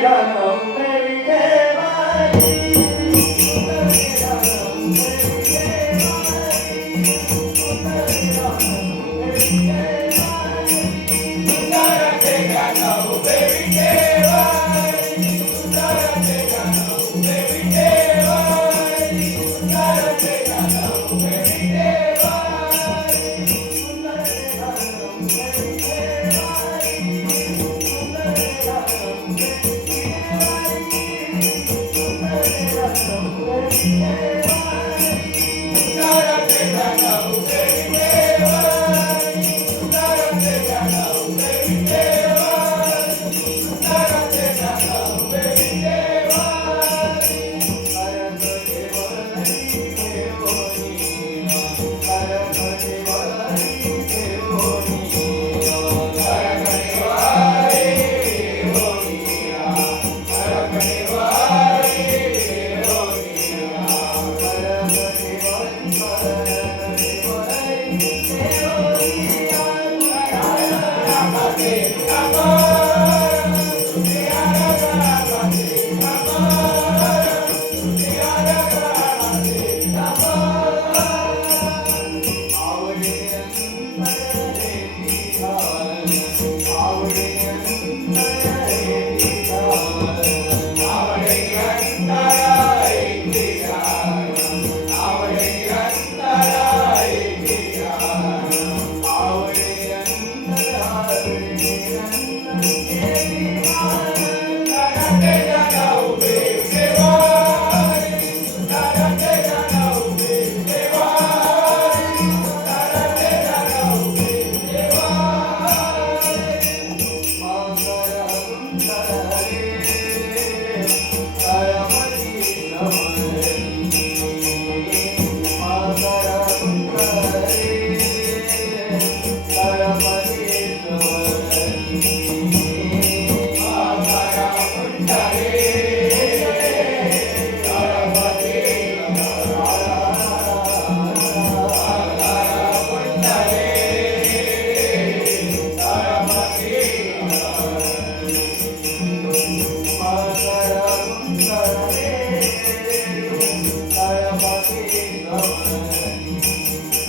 জানো? Amém.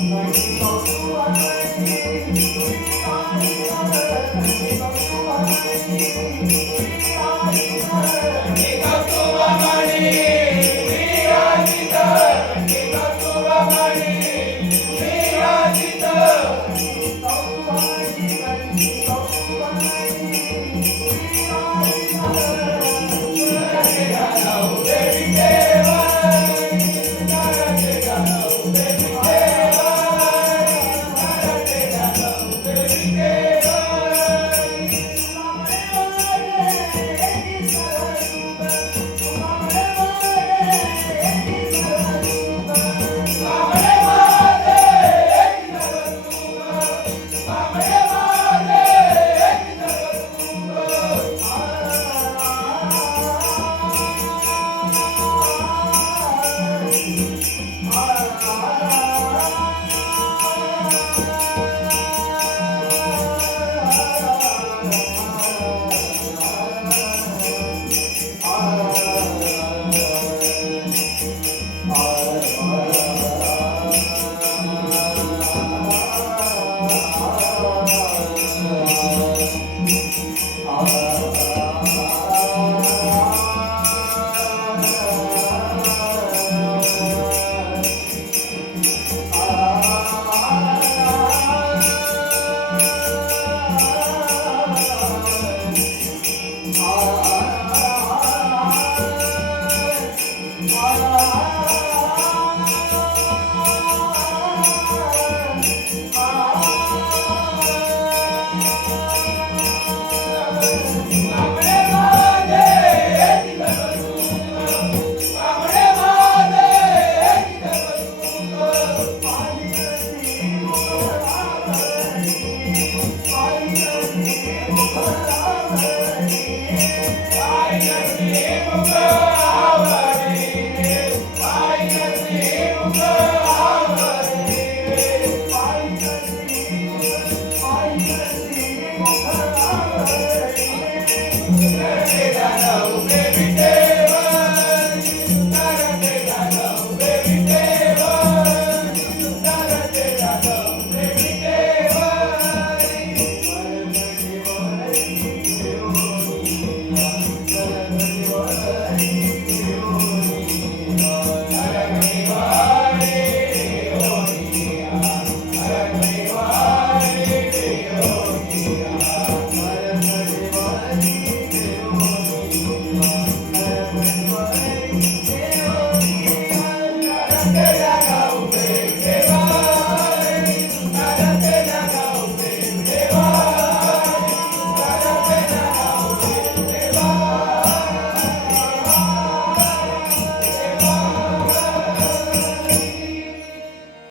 Thank you. 好。I just need to go